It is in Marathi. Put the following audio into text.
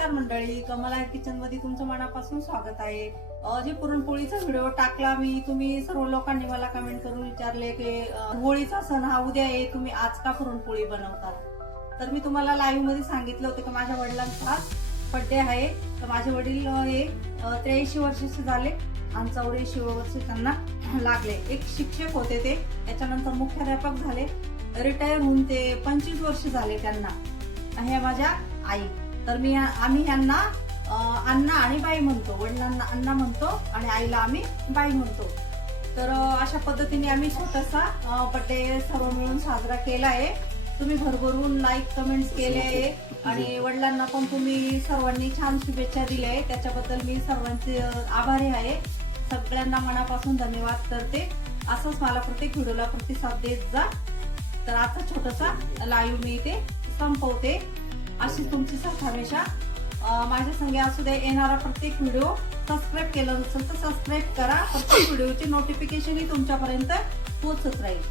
नमस्कार मंडळी, कमला किचन मध्ये तुमचं मनापासून स्वागत आहे। जे पुरणपोळीचा व्हिडिओ टाकला मी, तुम्ही सर्व लोकांनी मला कमेंट करून विचारले की होळीचा सण हा उद्या आहे, तुम्ही आज का पुरणपोळी बनवतात। तर मी तुम्हाला लाईव्ह मध्ये सांगितलं होतं की माझ्या वडिलांचा बर्थडे आहे। तर माझे वडील हे 83 वर्षाचे झाले आणि 84 वर्ष त्यांना लागले। एक शिक्षक होते ते, त्याच्यानंतर मुख्याध्यापक झाले, रिटायर होऊन ते 25 वर्ष झाले त्यांना। हे माझ्या आई। तर आम्ही यांना अण्णा आणि बाई म्हणतो, वडिलांना अण्णा म्हणतो आणि आईला आम्ही बाई म्हणतो। तर अशा पद्धतीने आम्ही छोटासा बर्थडे सर्व मिळून साजरा केला आहे। तुम्ही भरभरून लाईक कमेंट्स केले आणि वडिलांना पण तुम्ही सर्वांनी छान शुभेच्छा दिल्या आहे, त्याच्याबद्दल मी सर्वांचे आभारी आहे। सगळ्यांना मनापासून धन्यवाद करते। असंच मला प्रत्येक व्हिडिओला प्रतिसाद देत जा। तर आता छोटासा लाईव्ह मी इथे संपवते। अशी तुमची साथ हमेशा माझ्या संगे असू दे। येणारा प्रत्येक व्हिडिओ सबस्क्राईब केलं नसेल तर सबस्क्राईब करा, प्रत्येक व्हिडिओची नोटिफिकेशन ही तुमच्यापर्यंत पोहोचत राहील।